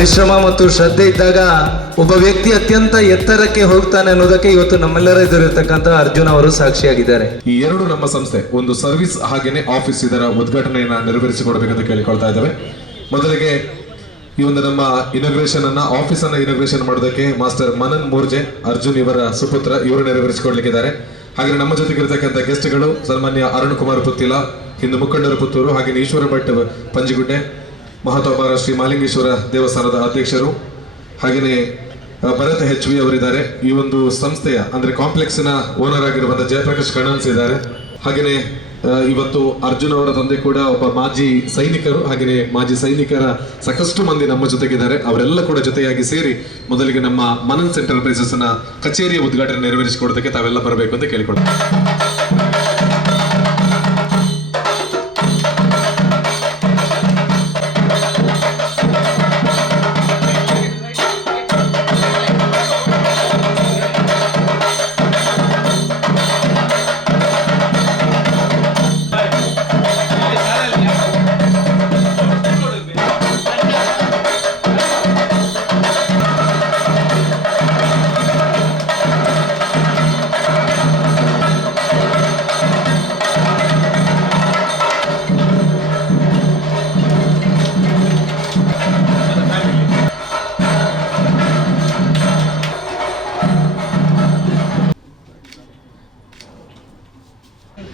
ಪರಿಶ್ರಮ ಮತ್ತು ಶ್ರದ್ಧೆ ಇದ್ದಾಗ ಒಬ್ಬ ವ್ಯಕ್ತಿ ಅತ್ಯಂತ ಎತ್ತರಕ್ಕೆ ಹೋಗ್ತಾನೆ ಅನ್ನೋದಕ್ಕೆ ಇವತ್ತು ನಮ್ಮೆಲ್ಲರ ಎದುರಿರ್ತಕ್ಕಂಥ ಅರ್ಜುನ್ ಅವರು ಸಾಕ್ಷಿಯಾಗಿದ್ದಾರೆ. ಈ ಎರಡು ನಮ್ಮ ಸಂಸ್ಥೆ, ಒಂದು ಸರ್ವಿಸ್ ಹಾಗೇನೆ ಆಫೀಸ್ ಇದರ ಉದ್ಘಾಟನೆಯನ್ನ ನೆರವೇರಿಸಿಕೊಡ್ಬೇಕಂತ ಕೇಳಿಕೊಳ್ತಾ ಇದ್ದಾವೆ. ಮೊದಲಿಗೆ ಈ ಒಂದು ನಮ್ಮ ಇನಾಗ್ರೇಷನ್ ಅನ್ನ ಆಫೀಸ್ ಅನ್ನ ಇನಾಗ್ರೇಷನ್ ಮಾಡೋದಕ್ಕೆ ಮಾಸ್ಟರ್ ಮನನ್ ಮೂರ್ಜೆ, ಅರ್ಜುನ್ ಇವರ ಸುಪುತ್ರ, ಇವರು ನೆರವೇರಿಸಿಕೊಡ್ಲಿಕ್ಕಿದ್ದಾರೆ ಹಾಗೆ ನಮ್ಮ ಜೊತೆಗೆ ಇರತಕ್ಕಂಥ ಗೆಸ್ಟ್ಗಳು ಸನ್ಮಾನ್ಯ ಅರುಣ್ ಕುಮಾರ್ ಪುತ್ತಿಲ, ಹಿಂದೂ ಮುಖಂಡರ ಪುತ್ತೂರು ಹಾಗೆ ಈಶ್ವರ ಭಟ್ ಪಂಜಿಗುಡ್ಡೆ ಮಹತೋಬಾರ ಶ್ರೀ ಮಾಲಿಂಗೇಶ್ವರ ದೇವಸ್ಥಾನದ ಅಧ್ಯಕ್ಷರು, ಹಾಗೆಯೇ ಭರತ್ ಹೆಚ್ ವಿ ಅವರಿದ್ದಾರೆ. ಈ ಒಂದು ಸಂಸ್ಥೆಯ, ಅಂದ್ರೆ ನ ಓನರ್ ಆಗಿರುವಂತಹ ಜಯಪ್ರಕಾಶ್ ಕಣನ್ಸ್ ಇದ್ದಾರೆ. ಹಾಗೆಯೇ ಇವತ್ತು ಅರ್ಜುನ್ ಅವರ ತಂದೆ ಕೂಡ ಒಬ್ಬ ಮಾಜಿ ಸೈನಿಕರು, ಹಾಗೆಯೇ ಮಾಜಿ ಸೈನಿಕರ ಸಾಕಷ್ಟು ಮಂದಿ ನಮ್ಮ ಜೊತೆಗಿದ್ದಾರೆ. ಅವರೆಲ್ಲ ಕೂಡ ಜೊತೆಯಾಗಿ ಸೇರಿ ಮೊದಲಿಗೆ ನಮ್ಮ ಮನನ್ನ ಕಚೇರಿಯ ಉದ್ಘಾಟನೆ ನೆರವೇರಿಸಿಕೊಡೋದಕ್ಕೆ ತಾವೆಲ್ಲ ಬರಬೇಕು ಅಂತ ಕೇಳಿಕೊಡ್ತೀನಿ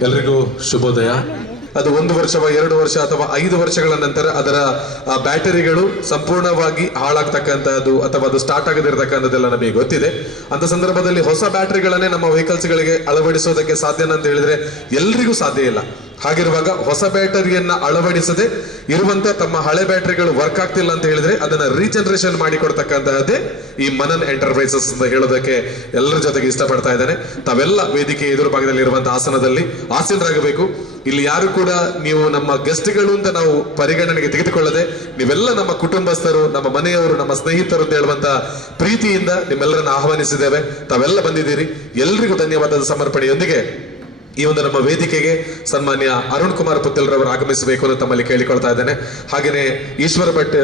ಎಲ್ರಿಗೂ ಶುಭೋದಯ. ಅದು ಒಂದು ವರ್ಷವ ಎರಡು ವರ್ಷ ಅಥವಾ ಐದು ವರ್ಷಗಳ ನಂತರ ಅದರ ಬ್ಯಾಟರಿಗಳು ಸಂಪೂರ್ಣವಾಗಿ ಹಾಳಾಗ್ತಕ್ಕಂಥದ್ದು ಅಥವಾ ಅದು ಸ್ಟಾರ್ಟ್ ಆಗದಿರತಕ್ಕಂಥದ್ದೆಲ್ಲ ನಮಗೆ ಗೊತ್ತಿದೆ. ಅಂತ ಸಂದರ್ಭದಲ್ಲಿ ಹೊಸ ಬ್ಯಾಟರಿಗಳನ್ನೇ ನಮ್ಮ ವೆಹಿಕಲ್ಸ್ಗಳಿಗೆ ಅಳವಡಿಸೋದಕ್ಕೆ ಸಾಧ್ಯನ ಅಂತ ಹೇಳಿದ್ರೆ ಎಲ್ರಿಗೂ ಸಾಧ್ಯ ಇಲ್ಲ. ಹಾಗಿರುವಾಗ ಹೊಸ ಬ್ಯಾಟರಿಯನ್ನ ಅಳವಡಿಸದೆ ಇರುವಂತ ತಮ್ಮ ಹಳೆ ಬ್ಯಾಟರಿಗಳು ವರ್ಕ್ ಆಗ್ತಿಲ್ಲ ಅಂತ ಹೇಳಿದ್ರೆ ಅದನ್ನ ರೀಜನರೇಷನ್ ಮಾಡಿ ಕೊಡ್ತಕ್ಕಂತಹದ್ದೇ ಈ ಮನನ್ ಎಂಟರ್ಪ್ರೈಸಸ್ ಅಂತ ಹೇಳೋದಕ್ಕೆ ಎಲ್ಲರ ಜೊತೆಗೆ ಇಷ್ಟಪಡ್ತಾ ಇದ್ದಾರೆ ತಾವೆಲ್ಲ ವೇದಿಕೆ ಎದುರು ಭಾಗದಲ್ಲಿ ಇರುವಂತಹ ಆಸನದಲ್ಲಿ ಆಸೀನರಾಗಬೇಕು. ಇಲ್ಲಿ ಯಾರು ಕೂಡ ನೀವು ನಮ್ಮ ಗೆಸ್ಟ್ಗಳು ಅಂತ ನಾವು ಪರಿಗಣನೆಗೆ ತೆಗೆದುಕೊಳ್ಳದೆ ನೀವೆಲ್ಲ ನಮ್ಮ ಕುಟುಂಬಸ್ಥರು, ನಮ್ಮ ಮನೆಯವರು, ನಮ್ಮ ಸ್ನೇಹಿತರು ಅಂತ ಹೇಳುವಂತ ಪ್ರೀತಿಯಿಂದ ನಿಮ್ಮೆಲ್ಲರನ್ನ ಆಹ್ವಾನಿಸಿದ್ದೇವೆ. ತಾವೆಲ್ಲ ಬಂದಿದ್ದೀರಿ. ಎಲ್ರಿಗೂ ಧನ್ಯವಾದದ ಸಮರ್ಪಣೆಯೊಂದಿಗೆ ಈ ಒಂದು ನಮ್ಮ ವೇದಿಕೆಗೆ ಸನ್ಮಾನ್ಯ ಅರುಣ್ ಕುಮಾರ್ ಪುತ್ತಲ್ರವರು ಆಗಮಿಸಬೇಕು ಅಂತ ತಮ್ಮಲ್ಲಿ ಕೇಳಿಕೊಳ್ತಾ ಇದ್ದೇನೆ. ಹಾಗೆಯೇ ಈಶ್ವರ ಭಟ್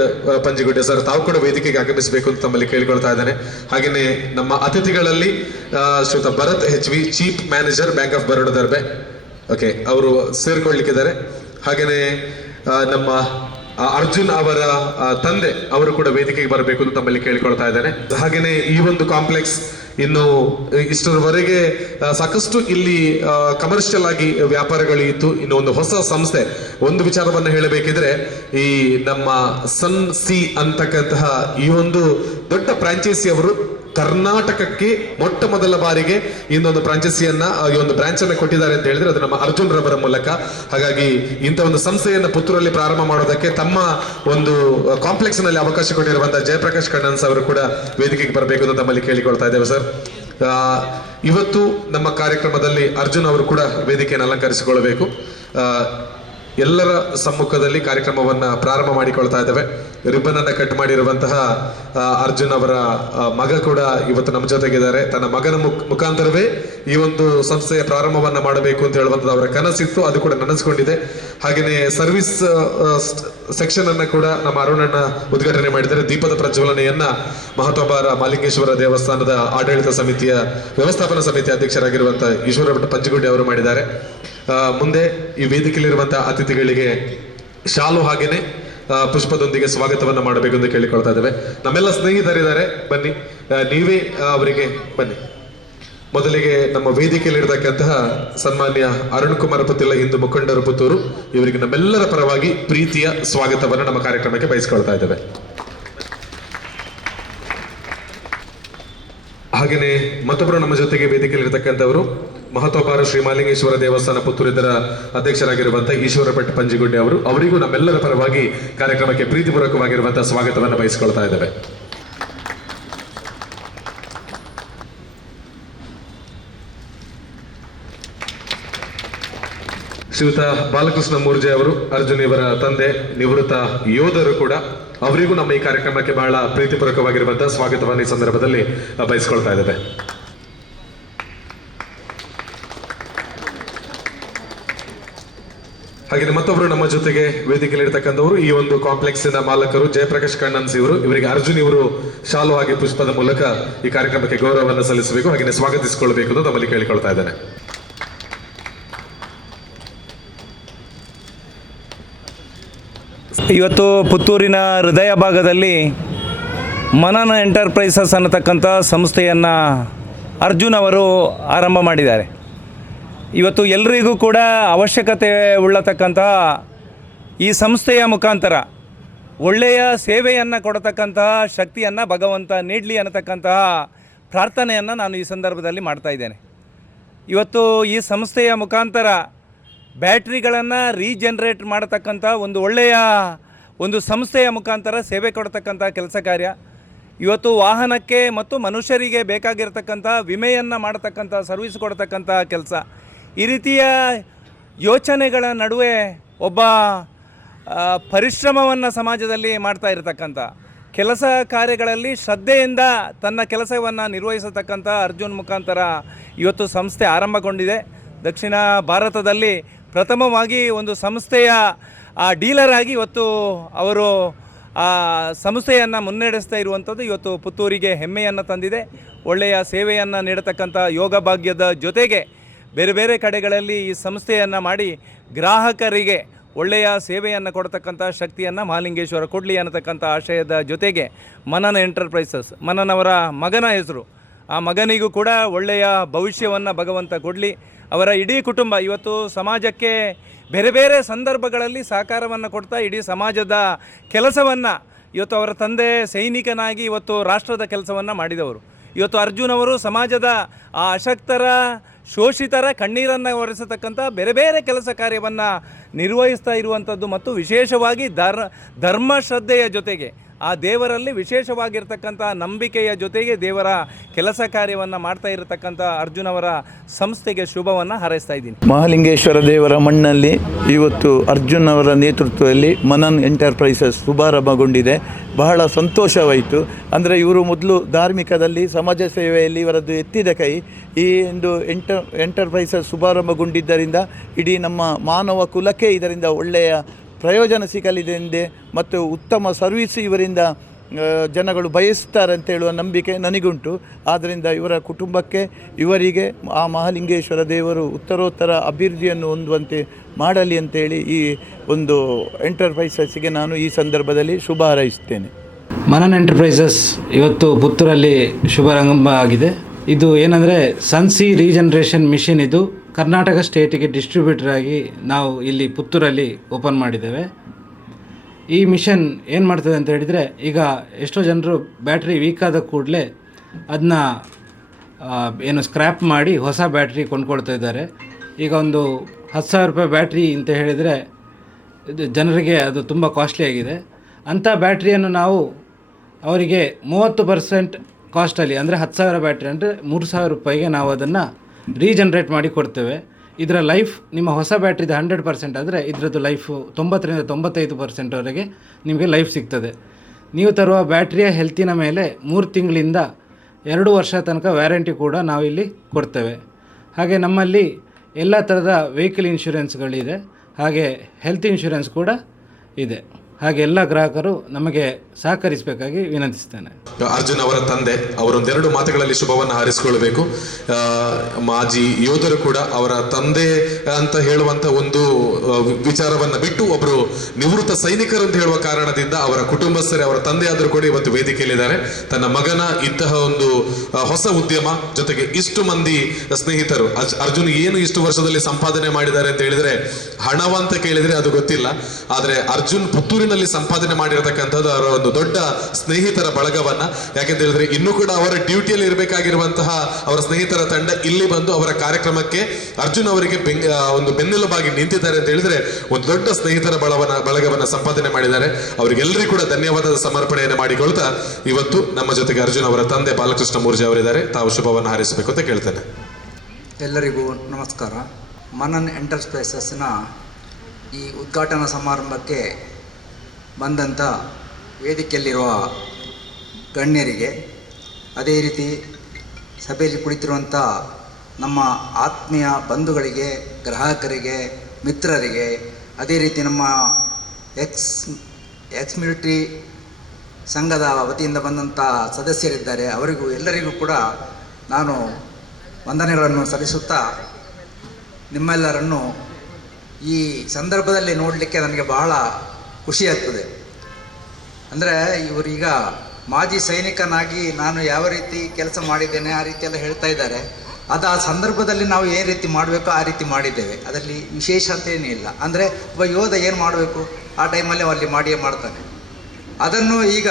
ಪಂಜಿಗುಡ್ಡೆ ಸರ್, ತಾವು ಕೂಡ ವೇದಿಕೆಗೆ ಆಗಮಿಸಬೇಕು ಅಂತ ತಮ್ಮಲ್ಲಿ ಕೇಳಿಕೊಳ್ತಾ ಇದ್ದೇನೆ. ಹಾಗೆಯೇ ನಮ್ಮ ಅತಿಥಿಗಳಲ್ಲಿ ಶ್ರೀತ Bharath H V chief manager bank of Baroda Darbe. Okay, ಅವರು ಸೇರ್ಕೊಳ್ಳಿಕ್ಕಿದ್ದಾರೆ. ಹಾಗೆಯೇ ನಮ್ಮ ಅರ್ಜುನ್ ಅವರ ತಂದೆ ಅವರು ಕೂಡ ವೇದಿಕೆಗೆ ಬರಬೇಕು ಅಂತ ತಮ್ಮಲ್ಲಿ ಕೇಳಿಕೊಳ್ತಾ ಇದ್ದಾರೆ ಹಾಗೆಯೇ ಈ ಒಂದು ಕಾಂಪ್ಲೆಕ್ಸ್ ಇನ್ನು ಇಷ್ಟರವರೆಗೆ ಸಾಕಷ್ಟು ಇಲ್ಲಿ ಕಮರ್ಷಿಯಲ್ ಆಗಿ ವ್ಯಾಪಾರಗಳು ಇತ್ತು. ಇನ್ನು ಒಂದು ಹೊಸ ಸಂಸ್ಥೆ, ಒಂದು ವಿಚಾರವನ್ನು ಹೇಳಬೇಕಿದ್ರೆ, ಈ ನಮ್ಮ ಸನ್ ಸಿ ಅಂತಕ್ಕಂತಹ ಈ ಒಂದು ದೊಡ್ಡ ಫ್ರಾಂಚೈಸಿ ಅವರು ಕರ್ನಾಟಕಕ್ಕೆ ಮೊಟ್ಟ ಮೊದಲ ಬಾರಿಗೆ ಇನ್ನೊಂದು ಫ್ರಾಂಚೈಸಿಯನ್ನ ಈ ಒಂದು ಬ್ರಾಂಚ್ ಅನ್ನ ಕೊಟ್ಟಿದ್ದಾರೆ ಅಂತ ಹೇಳಿದ್ರೆ ಅದು ನಮ್ಮ ಅರ್ಜುನ್ ರವರ ಮೂಲಕ. ಹಾಗಾಗಿ ಇಂಥ ಒಂದು ಸಂಸ್ಥೆಯನ್ನ ಪುತ್ತೂರಲ್ಲಿ ಪ್ರಾರಂಭ ಮಾಡೋದಕ್ಕೆ ತಮ್ಮ ಒಂದು ಕಾಂಪ್ಲೆಕ್ಸ್ನಲ್ಲಿ ಅವಕಾಶ ಕೊಟ್ಟಿರುವಂತಹ ಜಯಪ್ರಕಾಶ್ ಕಣ್ಣನ್ಸ್ ಅವರು ಕೂಡ ವೇದಿಕೆಗೆ ಬರಬೇಕು ಅಂತ ತಮ್ಮಲ್ಲಿ ಕೇಳಿಕೊಳ್ತಾ ಇದ್ದೇವೆ, ಸರ್. ಇವತ್ತು ನಮ್ಮ ಕಾರ್ಯಕ್ರಮದಲ್ಲಿ ಅರ್ಜುನ್ ಅವರು ಕೂಡ ವೇದಿಕೆಯನ್ನು ಅಲಂಕರಿಸಿಕೊಳ್ಳಬೇಕು. ಎಲ್ಲರ ಸಮ್ಮುಖದಲ್ಲಿ ಕಾರ್ಯಕ್ರಮವನ್ನ ಪ್ರಾರಂಭ ಮಾಡಿಕೊಳ್ತಾ ಇದ್ದೇವೆ. ರಿಬ್ಬನ್ ಅನ್ನ ಕಟ್ ಮಾಡಿರುವಂತಹ ಅರ್ಜುನ್ ಅವರ ಮಗ ಕೂಡ ಇವತ್ತು ನಮ್ಮ ಜೊತೆಗಿದ್ದಾರೆ. ತನ್ನ ಮಗನ ಮುಖ, ಮುಖಾಂತರವೇ ಈ ಒಂದು ಸಂಸ್ಥೆಯ ಪ್ರಾರಂಭವನ್ನ ಮಾಡಬೇಕು ಅಂತ ಹೇಳುವಂಥದ್ದು ಅವರ ಕನಸಿತ್ತು. ಅದು ಕೂಡ ನನಸ್ಕೊಂಡಿದೆ. ಹಾಗೆಯೇ ಸರ್ವಿಸ್ ಸೆಕ್ಷನ್ ಅನ್ನ ಕೂಡ ನಮ್ಮ ಅರುಣಣ್ಣ ಉದ್ಘಾಟನೆ ಮಾಡಿದ್ದಾರೆ. ದೀಪದ ಪ್ರಜ್ವಲನೆಯನ್ನ ಮಹತ್ವಬಾರ ಮಾಲಿಂಗೇಶ್ವರ ದೇವಸ್ಥಾನದ ಆಡಳಿತ ಸಮಿತಿಯ, ವ್ಯವಸ್ಥಾಪನಾ ಸಮಿತಿ ಅಧ್ಯಕ್ಷರಾಗಿರುವಂತಹ ಈಶ್ವರ ಭಟ್ ಪಂಚಗುಡ್ಡೆ ಅವರು ಮಾಡಿದ್ದಾರೆ. ಮುಂದೆ ಈ ವೇದಿಕೆಯಲ್ಲಿರುವಂತಹ ಅತಿಥಿಗಳಿಗೆ ಶಾಲು ಹಾಗೇನೆ ಪುಷ್ಪದೊಂದಿಗೆ ಸ್ವಾಗತವನ್ನ ಮಾಡಬೇಕು ಎಂದು ಕೇಳಿಕೊಳ್ತಾ ಇದ್ದೇವೆ. ನಮ್ಮೆಲ್ಲ ಸ್ನೇಹಿತರಿದ್ದಾರೆ. ಬನ್ನಿ. ನೀವೇ ಅವರಿಗೆ ಬನ್ನಿ. ಮೊದಲಿಗೆ ನಮ್ಮ ವೇದಿಕೆಯಲ್ಲಿರತಕ್ಕಂತಹ ಸನ್ಮಾನ್ಯ ಅರುಣ್ ಕುಮಾರ್ ಪುತ್ತಿಲ್ಲ ಹಿಂದೂ ಮುಖಂಡರು ಪುತ್ತೂರು. ಇವರಿಗೆ ನಮ್ಮೆಲ್ಲರ ಪರವಾಗಿ ಪ್ರೀತಿಯ ಸ್ವಾಗತವನ್ನು ನಮ್ಮ ಕಾರ್ಯಕ್ರಮಕ್ಕೆ ಬಯಸ್ಕೊಳ್ತಾ ಇದ್ದೇವೆ. ಹಾಗೆಯೇ ಮತ್ತೊಬ್ಬರು ನಮ್ಮ ಜೊತೆಗೆ ವೇದಿಕೆಯಲ್ಲಿರ್ತಕ್ಕಂಥವರು ಮಹತ್ವಪಾರ ಶ್ರೀ ಮಾಲಿಂಗೇಶ್ವರ ದೇವಸ್ಥಾನ ಪುತ್ತೂರು ಇದರ ಅಧ್ಯಕ್ಷರಾಗಿರುವಂತಹ ಈಶ್ವರ ಭಟ್ ಪಂಜಿಗುಡ್ಡೆ ಅವರು, ಅವರಿಗೂ ನಮ್ಮೆಲ್ಲರ ಪರವಾಗಿ ಕಾರ್ಯಕ್ರಮಕ್ಕೆ ಪ್ರೀತಿಪೂರ್ವಕವಾಗಿರುವಂತಹ ಸ್ವಾಗತವನ್ನು ಬಯಸಿಕೊಳ್ತಾ ಇದ್ದೇವೆ. ಶ್ರೀಯುತ ಬಾಲಕೃಷ್ಣ ಮೂರ್ಜೆ ಅವರು, ಅರ್ಜುನ್ ಇವರ ತಂದೆ, ನಿವೃತ್ತ ಯೋಧರು ಕೂಡ ಅವರಿಗೂ ನಮ್ಮ ಈ ಕಾರ್ಯಕ್ರಮಕ್ಕೆ ಬಹಳ ಪ್ರೀತಿಪೂರ್ವಕವಾಗಿರುವಂತಹ ಸ್ವಾಗತವನ್ನು ಈ ಸಂದರ್ಭದಲ್ಲಿ ಬಯಸ್ಕೊಳ್ತಾ ಇದ್ದೇವೆ. ಹಾಗೆ ಮತ್ತೊಬ್ರು ನಮ್ಮ ಜೊತೆಗೆ ವೇದಿಕೆಯಲ್ಲಿ ಇರ್ತಕ್ಕಂಥವರು ಈ ಒಂದು ಕಾಂಪ್ಲೆಕ್ಸಿನ ಮಾಲಕರು ಜಯಪ್ರಕಾಶ್ ಕಣ್ಣನ್ ಇವರು. ಇವರಿಗೆ ಅರ್ಜುನ್ ಇವರು ಶಾಲು ಹಾಗೆ ಪುಷ್ಪದ ಮೂಲಕ ಈ ಕಾರ್ಯಕ್ರಮಕ್ಕೆ ಗೌರವವನ್ನು ಸಲ್ಲಿಸಬೇಕು. ಹಾಗೆ ಸ್ವಾಗತಿಸಿಕೊಳ್ಳಬೇಕು ಅಂತ ನಮ್ಮಲ್ಲಿ ಕೇಳಿಕೊಳ್ತಾ ಇದ್ದೇನೆ. ಇವತ್ತು ಪುತ್ತೂರಿನ ಹೃದಯ ಭಾಗದಲ್ಲಿ ಮನನ ಎಂಟರ್ಪ್ರೈಸಸ್ ಅನ್ನತಕ್ಕಂಥ ಸಂಸ್ಥೆಯನ್ನು ಅರ್ಜುನ್ ಅವರು ಆರಂಭ ಮಾಡಿದ್ದಾರೆ. ಇವತ್ತು ಎಲ್ಲರಿಗೂ ಕೂಡ ಅವಶ್ಯಕತೆ ಉಳ್ಳತಕ್ಕಂತಹ ಈ ಸಂಸ್ಥೆಯ ಮುಖಾಂತರ ಒಳ್ಳೆಯ ಸೇವೆಯನ್ನು ಕೊಡತಕ್ಕಂತಹ ಶಕ್ತಿಯನ್ನು ಭಗವಂತ ನೀಡಲಿ ಅನ್ನತಕ್ಕಂತಹ ಪ್ರಾರ್ಥನೆಯನ್ನು ನಾನು ಈ ಸಂದರ್ಭದಲ್ಲಿ ಮಾಡ್ತಾ ಇದ್ದೇನೆ. ಇವತ್ತು ಈ ಸಂಸ್ಥೆಯ ಮುಖಾಂತರ ಬ್ಯಾಟ್ರಿಗಳನ್ನು ರೀಜನ್ರೇಟ್ ಮಾಡತಕ್ಕಂಥ ಒಂದು ಒಳ್ಳೆಯ ಒಂದು ಸಂಸ್ಥೆಯ ಮುಖಾಂತರ ಸೇವೆ ಕೊಡ್ತಕ್ಕಂಥ ಕೆಲಸ ಕಾರ್ಯ. ಇವತ್ತು ವಾಹನಕ್ಕೆ ಮತ್ತು ಮನುಷ್ಯರಿಗೆ ಬೇಕಾಗಿರ್ತಕ್ಕಂಥ ವಿಮೆಯನ್ನು ಮಾಡತಕ್ಕಂಥ ಸರ್ವಿಸ್ ಕೊಡ್ತಕ್ಕಂಥ ಕೆಲಸ. ಈ ರೀತಿಯ ಯೋಚನೆಗಳ ನಡುವೆ ಒಬ್ಬ ಪರಿಶ್ರಮವನ್ನು ಸಮಾಜದಲ್ಲಿ ಮಾಡ್ತಾ ಇರತಕ್ಕಂಥ ಕೆಲಸ ಕಾರ್ಯಗಳಲ್ಲಿ ಶ್ರದ್ಧೆಯಿಂದ ತನ್ನ ಕೆಲಸವನ್ನು ನಿರ್ವಹಿಸತಕ್ಕಂಥ ಅರ್ಜುನ್ ಮುಖಾಂತರ ಇವತ್ತು ಸಂಸ್ಥೆ ಆರಂಭಗೊಂಡಿದೆ. ದಕ್ಷಿಣ ಭಾರತದಲ್ಲಿ ಪ್ರಥಮವಾಗಿ ಒಂದು ಸಂಸ್ಥೆಯ, ಆ, ಡೀಲರ್ ಆಗಿ ಇವತ್ತು ಅವರು, ಆ, ಸಂಸ್ಥೆಯನ್ನು ಮುನ್ನಡೆಸ್ತಾ ಇರುವಂಥದ್ದು ಇವತ್ತು ಪುತ್ತೂರಿಗೆ ಹೆಮ್ಮೆಯನ್ನು ತಂದಿದೆ. ಒಳ್ಳೆಯ ಸೇವೆಯನ್ನು ನೀಡತಕ್ಕಂಥ ಯೋಗ ಭಾಗ್ಯದ ಜೊತೆಗೆ ಬೇರೆ ಬೇರೆ ಕಡೆಗಳಲ್ಲಿ ಈ ಸಂಸ್ಥೆಯನ್ನು ಮಾಡಿ ಗ್ರಾಹಕರಿಗೆ ಒಳ್ಳೆಯ ಸೇವೆಯನ್ನು ಕೊಡ್ತಕ್ಕಂಥ ಶಕ್ತಿಯನ್ನು ಮಹಾಲಿಂಗೇಶ್ವರ ಕೊಡಲಿ ಅನ್ನತಕ್ಕಂಥ ಆಶಯದ ಜೊತೆಗೆ ಮನನ ಎಂಟರ್ಪ್ರೈಸಸ್, ಮನನವರ ಮಗನ ಹೆಸರು. ಆ ಮಗನಿಗೂ ಕೂಡ ಒಳ್ಳೆಯ ಭವಿಷ್ಯವನ್ನು ಭಗವಂತ ಕೊಡಲಿ. ಅವರ ಇಡೀ ಕುಟುಂಬ, ಇವತ್ತು ಸಮಾಜಕ್ಕೆ ಬೇರೆ ಬೇರೆ ಸಂದರ್ಭಗಳಲ್ಲಿ ಸಹಕಾರವನ್ನು ಕೊಡ್ತಾ, ಇಡೀ ಸಮಾಜದ ಕೆಲಸವನ್ನು ಇವತ್ತು ಅವರ ತಂದೆ ಸೈನಿಕನಾಗಿ ಇವತ್ತು ರಾಷ್ಟ್ರದ ಕೆಲಸವನ್ನು ಮಾಡಿದವರು. ಇವತ್ತು ಅರ್ಜುನ್ ಅವರು ಸಮಾಜದ ಆ ಅಶಕ್ತರ ಶೋಷಿತರ ಕಣ್ಣೀರನ್ನು ಒರೆಸತಕ್ಕಂಥ ಬೇರೆ ಬೇರೆ ಕೆಲಸ ಕಾರ್ಯವನ್ನು ನಿರ್ವಹಿಸ್ತಾ ಇರುವಂಥದ್ದು ಮತ್ತು ವಿಶೇಷವಾಗಿ ಧರ್, ಧರ್ಮ ಶ್ರದ್ಧೆಯ ಜೊತೆಗೆ. ಆ ದೇವರಲ್ಲಿ ವಿಶೇಷವಾಗಿರ್ತಕ್ಕಂಥ ನಂಬಿಕೆಯ ಜೊತೆಗೆ ದೇವರ ಕೆಲಸ ಕಾರ್ಯವನ್ನು ಮಾಡ್ತಾ ಇರತಕ್ಕಂಥ ಅರ್ಜುನವರ ಸಂಸ್ಥೆಗೆ ಶುಭವನ್ನು ಹಾರೈಸ್ತಾ ಇದ್ದೀನಿ. ಮಹಾಲಿಂಗೇಶ್ವರ ದೇವರ ಮಣ್ಣಲ್ಲಿ ಇವತ್ತು ಅರ್ಜುನ್ ಅವರ ನೇತೃತ್ವದಲ್ಲಿ ಮನನ್ ಎಂಟರ್ಪ್ರೈಸಸ್ ಶುಭಾರಂಭಗೊಂಡಿದೆ. ಬಹಳ ಸಂತೋಷವಾಯಿತು. ಅಂದರೆ ಇವರು ಮೊದಲು ಧಾರ್ಮಿಕದಲ್ಲಿ, ಸಮಾಜ ಸೇವೆಯಲ್ಲಿ ಇವರದ್ದು ಎತ್ತಿದ ಕೈ. ಈ ಒಂದು ಎಂಟರ್, ಎಂಟರ್ಪ್ರೈಸಸ್ ಶುಭಾರಂಭಗೊಂಡಿದ್ದರಿಂದ ಇಡೀ ನಮ್ಮ ಮಾನವ ಕುಲಕ್ಕೆ ಇದರಿಂದ ಒಳ್ಳೆಯ ಪ್ರಯೋಜನ ಸಿಗಲಿದೆ ಎಂದೇ ಮತ್ತು ಉತ್ತಮ ಸರ್ವಿಸ್ ಇವರಿಂದ ಜನಗಳು ಬಯಸ್ತಾರೆ ಅಂತ ಹೇಳುವ ನಂಬಿಕೆ ನನಗುಂಟು. ಆದ್ದರಿಂದ ಇವರ ಕುಟುಂಬಕ್ಕೆ, ಇವರಿಗೆ ಆ ಮಹಾಲಿಂಗೇಶ್ವರ ದೇವರು ಉತ್ತರೋತ್ತರ ಅಭಿವೃದ್ಧಿಯನ್ನು ಹೊಂದುವಂತೆ ಮಾಡಲಿ ಅಂತೇಳಿ ಈ ಒಂದು ಎಂಟರ್ಪ್ರೈಸಸ್ಸಿಗೆ ನಾನು ಈ ಸಂದರ್ಭದಲ್ಲಿ ಶುಭ ಹಾರೈಸುತ್ತೇನೆ. ಮನನ್ ಎಂಟರ್ಪ್ರೈಸಸ್ ಇವತ್ತು ಪುತ್ತೂರಲ್ಲಿ ಶುಭಾರಂಭ ಆಗಿದೆ ಇದು ಏನಂದರೆ ಸನ್ಸಿ ರೀಜನರೇಷನ್ ಮಿಷಿನ್ ಇದು. ಕರ್ನಾಟಕ ಸ್ಟೇಟಿಗೆ ಡಿಸ್ಟ್ರಿಬ್ಯೂಟರಾಗಿ ನಾವು ಇಲ್ಲಿ ಪುತ್ತೂರಲ್ಲಿ ಓಪನ್ ಮಾಡಿದ್ದೇವೆ. ಈ ಮಿಷನ್ ಏನು ಮಾಡ್ತದೆ ಅಂತ ಹೇಳಿದರೆ, ಈಗ ಎಷ್ಟೋ ಜನರು ಬ್ಯಾಟ್ರಿ ವೀಕ್ ಆದ ಕೂಡಲೇ ಅದನ್ನ ಏನು ಸ್ಕ್ರ್ಯಾಪ್ ಮಾಡಿ ಹೊಸ ಬ್ಯಾಟ್ರಿ ಕೊಂಡ್ಕೊಳ್ತಾ ಇದ್ದಾರೆ. ಈಗ ಒಂದು ಹತ್ತು ಸಾವಿರ ರೂಪಾಯಿ ಬ್ಯಾಟ್ರಿ ಅಂತ ಹೇಳಿದರೆ ಇದು ಜನರಿಗೆ ಅದು ತುಂಬ ಕಾಸ್ಟ್ಲಿ ಆಗಿದೆ. ಅಂಥ ಬ್ಯಾಟ್ರಿಯನ್ನು ನಾವು ಅವರಿಗೆ ಮೂವತ್ತು ಪರ್ಸೆಂಟ್ ಕಾಸ್ಟಲ್ಲಿ ಅಂದರೆ ಹತ್ತು ಸಾವಿರ ಬ್ಯಾಟ್ರಿ ಅಂದರೆ ಮೂರು ಸಾವಿರ ರೂಪಾಯಿಗೆ ನಾವು ಅದನ್ನು ರೀಜನ್ರೇಟ್ ಮಾಡಿ ಕೊಡ್ತೇವೆ. ಇದರ ಲೈಫ್ ನಿಮ್ಮ ಹೊಸ ಬ್ಯಾಟ್ರಿದು ಹಂಡ್ರೆಡ್ ಪರ್ಸೆಂಟ್ ಆದರೆ ಇದರದ್ದು ಲೈಫು ತೊಂಬತ್ತರಿಂದ ತೊಂಬತ್ತೈದು ಪರ್ಸೆಂಟ್ವರೆಗೆ ನಿಮಗೆ ಲೈಫ್ ಸಿಗ್ತದೆ. ನೀವು ತರುವ ಬ್ಯಾಟ್ರಿಯ ಹೆಲ್ತಿನ ಮೇಲೆ ಮೂರು ತಿಂಗಳಿಂದ ಎರಡು ವರ್ಷ ತನಕ ವ್ಯಾರಂಟಿ ಕೂಡ ನಾವಿಲ್ಲಿ ಕೊಡ್ತೇವೆ. ಹಾಗೆ ನಮ್ಮಲ್ಲಿ ಎಲ್ಲ ಥರದ ವೆಹಿಕಲ್ ಇನ್ಶೂರೆನ್ಸ್ಗಳಿದೆ ಹಾಗೆ ಹೆಲ್ತ್ ಇನ್ಶೂರೆನ್ಸ್ ಕೂಡ ಇದೆ. ಹಾಗೆ ಎಲ್ಲ ಗ್ರಾಹಕರು ನಮಗೆ ಸಹಕರಿಸಬೇಕಾಗಿ ವಿನಂತಿಸ್ತೇನೆ ಅರ್ಜುನ್ ಅವರ ತಂದೆ, ಅವರೊಂದೆರಡು ಮಾತುಗಳಲ್ಲಿ ಶುಭವನ್ನು ಹಾರಿಸಿಕೊಳ್ಳಬೇಕು. ಮಾಜಿ ಯೋಧರು ಕೂಡ ಅವರ ತಂದೆ ಅಂತ ಹೇಳುವಂತ ಒಂದು ವಿಚಾರವನ್ನ ಬಿಟ್ಟು ಒಬ್ರು ನಿವೃತ್ತ ಸೈನಿಕರು ಅಂತ ಹೇಳುವ ಕಾರಣದಿಂದ ಅವರ ಕುಟುಂಬಸ್ಥರೇ, ಅವರ ತಂದೆ ಆದರೂ ಕೂಡ ಇವತ್ತು ವೇದಿಕೆಯಲ್ಲಿದ್ದಾರೆ. ತನ್ನ ಮಗನ ಇಂತಹ ಒಂದು ಹೊಸ ಉದ್ಯಮ ಜೊತೆಗೆ ಇಷ್ಟು ಮಂದಿ ಸ್ನೇಹಿತರು ಅರ್ಜುನ್ ಏನು ಇಷ್ಟು ವರ್ಷದಲ್ಲಿ ಸಂಪಾದನೆ ಮಾಡಿದ್ದಾರೆ ಅಂತ ಹೇಳಿದ್ರೆ, ಹಣವಂತ ಕೇಳಿದ್ರೆ ಅದು ಗೊತ್ತಿಲ್ಲ. ಆದ್ರೆ ಅರ್ಜುನ್ ಪುತ್ತೂರಿನಲ್ಲಿ ಸಂಪಾದನೆ ಮಾಡಿರತಕ್ಕಂಥದ್ದು ಅವರ ಒಂದು ದೊಡ್ಡ ಸ್ನೇಹಿತರ ಬಳಗವನ್ನ. ಯಾಕೆಂತ ಹೇಳಿದ್ರೆ ಇನ್ನೂ ಕೂಡ ಅವರ ಡ್ಯೂಟಿಯಲ್ಲಿ ಇರಬೇಕಾಗಿರುವಂತಹ ಅವರ ಸ್ನೇಹಿತರ ತಂಡ ಇಲ್ಲಿ ಬಂದು ಅವರ ಕಾರ್ಯಕ್ರಮಕ್ಕೆ ಅರ್ಜುನ್ ಅವರಿಗೆ ಒಂದು ಬೆನ್ನೆಲುಬಾಗಿ ನಿಂತಿದ್ದಾರೆ ಅಂತ ಹೇಳಿದ್ರೆ ಒಂದು ದೊಡ್ಡ ಸ್ನೇಹಿತರ ಬಳವನ, ಬಳಗವನ್ನ ಸಂಪಾದನೆ ಮಾಡಿದ್ದಾರೆ. ಅವರಿಗೆಲ್ಲರಿಗೂ ಕೂಡ ಧನ್ಯವಾದದ ಸಮರ್ಪಣೆಯನ್ನು ಮಾಡಿಕೊಳ್ತಾ ಇವತ್ತು ನಮ್ಮ ಜೊತೆಗೆ ಅರ್ಜುನ್ ಅವರ ತಂದೆ ಬಾಲಕೃಷ್ಣ ಮೂರ್ಜಿ ಅವರಿದ್ದಾರೆ. ತಾವು ಶುಭವನ್ನು ಹಾರಿಸಬೇಕು ಅಂತ ಕೇಳ್ತೇನೆ. ಎಲ್ಲರಿಗೂ ನಮಸ್ಕಾರ. ಮನನ್ ಎಂಟರ್ಪ್ರೈಸಸ್ನ ಈ ಉದ್ಘಾಟನಾ ಸಮಾರಂಭಕ್ಕೆ ಬಂದಂಥ ವೇದಿಕೆಯಲ್ಲಿರುವ ಗಣ್ಯರಿಗೆ ಅದೇ ರೀತಿ ಸಭೆಯಲ್ಲಿ ಕುಳಿತಿರುವಂಥ ನಮ್ಮ ಆತ್ಮೀಯ ಬಂಧುಗಳಿಗೆ, ಗ್ರಾಹಕರಿಗೆ, ಮಿತ್ರರಿಗೆ, ಅದೇ ರೀತಿ ನಮ್ಮ ಎಕ್ಸ್ ಎಕ್ಸ್ ಮಿಲಿಟ್ರಿ ಸಂಘದ ವತಿಯಿಂದ ಬಂದಂಥ ಸದಸ್ಯರಿದ್ದಾರೆ. ಅವರಿಗೂ, ಎಲ್ಲರಿಗೂ ಕೂಡ ನಾನು ವಂದನೆಗಳನ್ನು ಸಲ್ಲಿಸುತ್ತಾ ನಿಮ್ಮೆಲ್ಲರನ್ನು ಈ ಸಂದರ್ಭದಲ್ಲಿ ನೋಡಲಿಕ್ಕೆ ನನಗೆ ಬಹಳ ಖುಷಿಯಾಗ್ತದೆ ಅಂದರೆ ಇವರೀಗ ಮಾಜಿ ಸೈನಿಕನಾಗಿ ನಾನು ಯಾವ ರೀತಿ ಕೆಲಸ ಮಾಡಿದ್ದೇನೆ, ಆ ರೀತಿ ಎಲ್ಲ ಹೇಳ್ತಾ ಇದ್ದಾರೆ. ಅದು ಆ ಸಂದರ್ಭದಲ್ಲಿ ನಾವು ಏನು ರೀತಿ ಮಾಡಬೇಕೋ ಆ ರೀತಿ ಮಾಡಿದ್ದೇವೆ. ಅದರಲ್ಲಿ ವಿಶೇಷತೆ ಏನಿಲ್ಲ ಅಂದರೆ ಒಬ್ಬ ಯೋಧ ಏನು ಮಾಡಬೇಕು? ಆ ಟೈಮಲ್ಲಿ ಅಲ್ಲಿ ಮಾಡಿಯೇ ಮಾಡ್ತಾನೆ. ಅದನ್ನು ಈಗ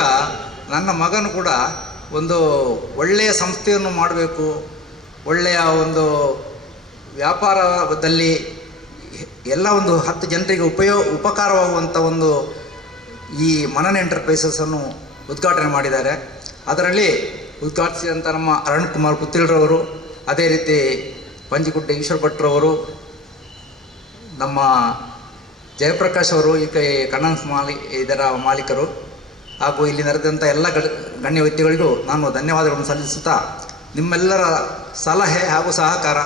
ನನ್ನ ಮಗನು ಕೂಡ ಒಂದು ಒಳ್ಳೆಯ ಸಂಸ್ಥೆಯನ್ನು ಮಾಡಬೇಕು. ಒಳ್ಳೆಯ ಒಂದು ವ್ಯಾಪಾರದಲ್ಲಿ ಎಲ್ಲ ಒಂದು ಹತ್ತು ಜನರಿಗೆ ಉಪಯೋಗ ಉಪಕಾರವಾಗುವಂಥ ಒಂದು ಈ ಮನನ್ ಎಂಟರ್ಪ್ರೈಸಸನ್ನು ಉದ್ಘಾಟನೆ ಮಾಡಿದ್ದಾರೆ. ಅದರಲ್ಲಿ ಉದ್ಘಾಟಿಸಿದಂಥ ನಮ್ಮ ಅರುಣ್ ಕುಮಾರ್ ಪುತ್ತಿಲ್ರವರು ಅದೇ ರೀತಿ ಪಂಜಿಗುಡ್ಡೆ ಈಶ್ವರ ಭಟ್ರವರು ನಮ್ಮ ಜಯಪ್ರಕಾಶ್ ಅವರು, ಈ ಕೈ ಕಣ್ಣನ್ಸ್ ಮಾಲಿ, ಇದರ ಮಾಲೀಕರು, ಹಾಗೂ ಇಲ್ಲಿ ನಡೆದಂಥ ಎಲ್ಲ ಗಣ- ಗಣ್ಯ ವ್ಯಕ್ತಿಗಳಿಗೂ ನಾನು ಧನ್ಯವಾದಗಳನ್ನು ಸಲ್ಲಿಸುತ್ತಾ, ನಿಮ್ಮೆಲ್ಲರ ಸಲಹೆ ಹಾಗೂ ಸಹಕಾರ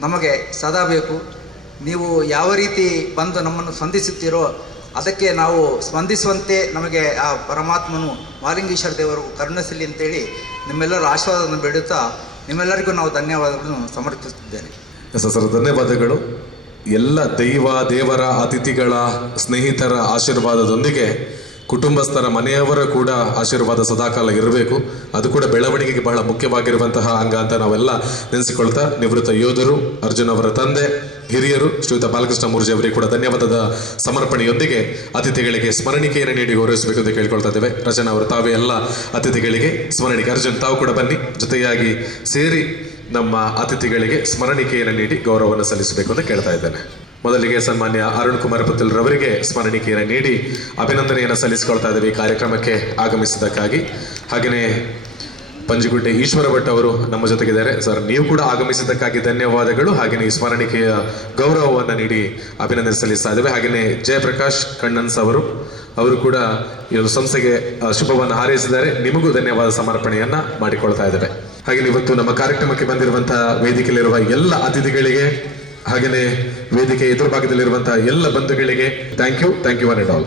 ನಮಗೆ ಸದಾ ಬೇಕು. ನೀವು ಯಾವ ರೀತಿ ಬಂದು ನಮ್ಮನ್ನು ಸ್ಪಂದಿಸುತ್ತೀರೋ ಅದಕ್ಕೆ ನಾವು ಸ್ಪಂದಿಸುವಂತೆ ನಮಗೆ ಆ ಪರಮಾತ್ಮನು ಮಾಲಿಂಗೇಶ್ವರ ದೇವರು ಕರುಣಿಸಲಿ ಅಂತೇಳಿ ನಿಮ್ಮೆಲ್ಲರ ಆಶೀರ್ವಾದವನ್ನು ಬೇಡುತ್ತಾ ನಿಮ್ಮೆಲ್ಲರಿಗೂ ನಾವು ಧನ್ಯವಾದಗಳನ್ನು ಸಮರ್ಪಿಸುತ್ತಿದ್ದೇನೆ. ಎಸ್ ಸರ್, ಧನ್ಯವಾದಗಳು. ಎಲ್ಲ ದೈವ, ದೇವರ ಅತಿಥಿಗಳ ಸ್ನೇಹಿತರ ಆಶೀರ್ವಾದದೊಂದಿಗೆ ಕುಟುಂಬಸ್ಥರ ಮನೆಯವರ ಕೂಡ ಆಶೀರ್ವಾದ ಸದಾಕಾಲ ಇರಬೇಕು. ಅದು ಕೂಡ ಬೆಳವಣಿಗೆಗೆ ಬಹಳ ಮುಖ್ಯವಾಗಿರುವಂತಹ ಅಂಗ ಅಂತ ನಾವೆಲ್ಲ ನೆನೆಸಿಕೊಳ್ತಾ ನಿವೃತ್ತ ಯೋಧರು, ಅರ್ಜುನ್ ಅವರ ತಂದೆ ಹಿರಿಯರು ಶ್ರೀಯುತ ಬಾಲಕೃಷ್ಣ ಮೂರ್ಜಿ ಅವರಿಗೆ ಕೂಡ ಧನ್ಯವಾದದ ಸಮರ್ಪಣೆಯೊಂದಿಗೆ ಅತಿಥಿಗಳಿಗೆ ಸ್ಮರಣಿಕೆಯನ್ನು ನೀಡಿ ಗೌರವಿಸಬೇಕು ಅಂತ ಕೇಳ್ಕೊಳ್ತಾ ಇದ್ದೇವೆ. ರಚನಾ ಅವರು ತಾವೇ ಎಲ್ಲ ಅತಿಥಿಗಳಿಗೆ ಸ್ಮರಣಿಕೆ. ಅರ್ಜುನ್, ತಾವು ಕೂಡ ಬನ್ನಿ. ಜೊತೆಯಾಗಿ ಸೇರಿ ನಮ್ಮ ಅತಿಥಿಗಳಿಗೆ ಸ್ಮರಣಿಕೆಯನ್ನು ನೀಡಿ ಗೌರವವನ್ನು ಸಲ್ಲಿಸಬೇಕು ಅಂತ ಕೇಳ್ತಾ ಇದ್ದೇನೆ. ಮೊದಲಿಗೆ ಸನ್ಮಾನ್ಯ ಅರುಣ್ ಕುಮಾರ್ ರವರಿಗೆ ಸ್ಮರಣಿಕೆಯನ್ನು ನೀಡಿ ಅಭಿನಂದನೆಯನ್ನು ಸಲ್ಲಿಸಿಕೊಳ್ತಾ ಇದ್ದೇವೆ ಈ ಕಾರ್ಯಕ್ರಮಕ್ಕೆ ಆಗಮಿಸಿದ್ದಕ್ಕಾಗಿ. ಹಾಗೆಯೇ ಪಂಜಿಗುಡ್ಡೆ ಈಶ್ವರ ಭಟ್ ಅವರು ನಮ್ಮ ಜೊತೆಗಿದ್ದಾರೆ. ಸರ್, ನೀವು ಕೂಡ ಆಗಮಿಸಿದ್ದಕ್ಕಾಗಿ ಧನ್ಯವಾದಗಳು. ಹಾಗೇನೆ ಈ ಸ್ಮರಣಿಕೆಯ ಗೌರವವನ್ನು ನೀಡಿ ಅಭಿನಂದನೆ ಸಲ್ಲಿಸ್ತಾ ಇದ್ದೇವೆ ಹಾಗೆಯೇ ಜಯಪ್ರಕಾಶ್ ಕಣ್ಣನ್ಸ್ ಅವರು ಅವರು ಕೂಡ ಈ ಸಂಸ್ಥೆಗೆ ಶುಭವನ್ನು ಹಾರೈಸಿದ್ದಾರೆ. ನಿಮಗೂ ಧನ್ಯವಾದ ಸಮರ್ಪಣೆಯನ್ನ ಮಾಡಿಕೊಳ್ತಾ ಇದ್ದೇವೆ. ಹಾಗೆ ಇವತ್ತು ನಮ್ಮ ಕಾರ್ಯಕ್ರಮಕ್ಕೆ ಬಂದಿರುವಂತಹ ವೇದಿಕೆಯಲ್ಲಿರುವ ಎಲ್ಲ ಅತಿಥಿಗಳಿಗೆ, ಹಾಗೆಯೇ ವೇದಿಕೆ ಎದುರು ಭಾಗದಲ್ಲಿರುವಂತಹ ಎಲ್ಲ ಬಂಧುಗಳಿಗೆ thank you thank you all